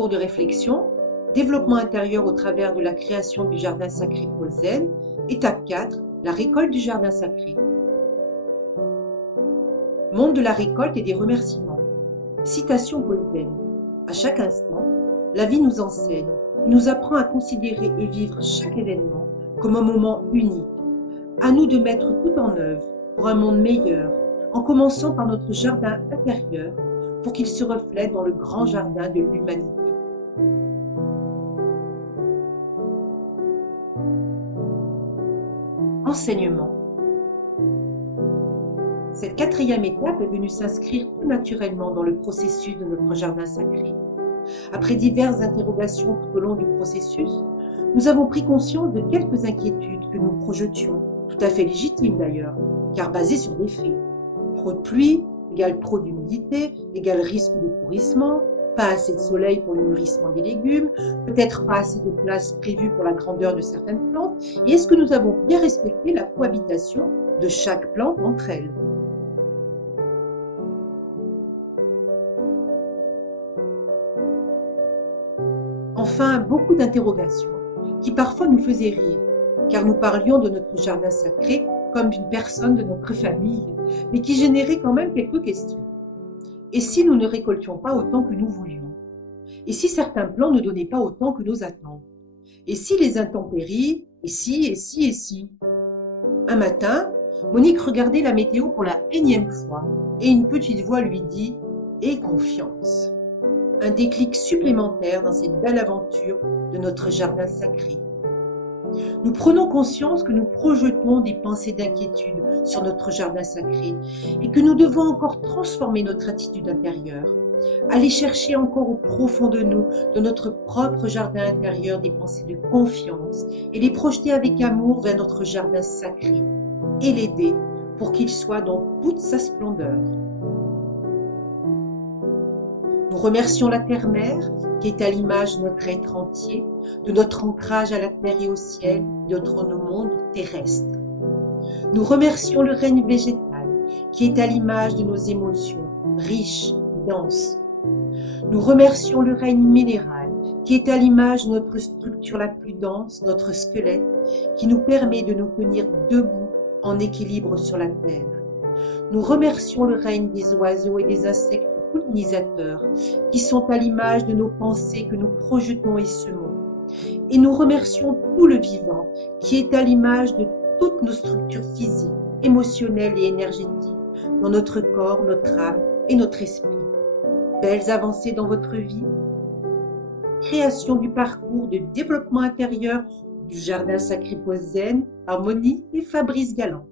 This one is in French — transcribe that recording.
cours de réflexion, développement intérieur au travers de la création du jardin sacré Paul Zen. Étape 4, la récolte du jardin sacré. Monde de la récolte et des remerciements. Citation Paul Zen. À chaque instant, la vie nous enseigne, nous apprend à considérer et vivre chaque événement comme un moment unique. À nous de mettre tout en œuvre pour un monde meilleur, en commençant par notre jardin intérieur pour qu'il se reflète dans le grand jardin de l'humanité. Enseignement. Cette quatrième étape est venue s'inscrire tout naturellement dans le processus de notre jardin sacré. Après diverses interrogations tout au long du processus, nous avons pris conscience de quelques inquiétudes que nous projetions, tout à fait légitimes d'ailleurs, car basées sur des faits. Trop de pluie égale trop d'humidité, égale risque de pourrissement, pas assez de soleil pour le nourrissement des légumes, peut-être pas assez de place prévue pour la grandeur de certaines plantes, et est-ce que nous avons bien respecté la cohabitation de chaque plante entre elles? Enfin, beaucoup d'interrogations qui parfois nous faisaient rire, car nous parlions de notre jardin sacré comme d'une personne de notre famille, mais qui généraient quand même quelques questions. Et si nous ne récoltions pas autant que nous voulions? Et si certains plants ne donnaient pas autant que nos attentes? Et si les intempéries? Et si? Un matin, Monique regardait la météo pour la énième fois, et une petite voix lui dit « Aie confiance ». Un déclic supplémentaire dans cette belle aventure de notre jardin sacré. Nous prenons conscience que nous projetons des pensées d'inquiétude sur notre jardin sacré et que nous devons encore transformer notre attitude intérieure, aller chercher encore au profond de nous, de notre propre jardin intérieur, des pensées de confiance et les projeter avec amour vers notre jardin sacré et l'aider pour qu'il soit dans toute sa splendeur. Nous remercions la Terre-Mère, qui est à l'image de notre être entier, de notre ancrage à la terre et au ciel, de notre monde terrestre. Nous remercions le règne végétal, qui est à l'image de nos émotions, riches et denses. Nous remercions le règne minéral, qui est à l'image de notre structure la plus dense, notre squelette, qui nous permet de nous tenir debout en équilibre sur la terre. Nous remercions le règne des oiseaux et des insectes pollinisateurs, qui sont à l'image de nos pensées que nous projetons et semons. Et nous remercions tout le vivant, qui est à l'image de toutes nos structures physiques, émotionnelles et énergétiques, dans notre corps, notre âme et notre esprit. Belles avancées dans votre vie. Création du parcours de développement intérieur du jardin sacré Paul Zen par Monique et Fabrice Galland.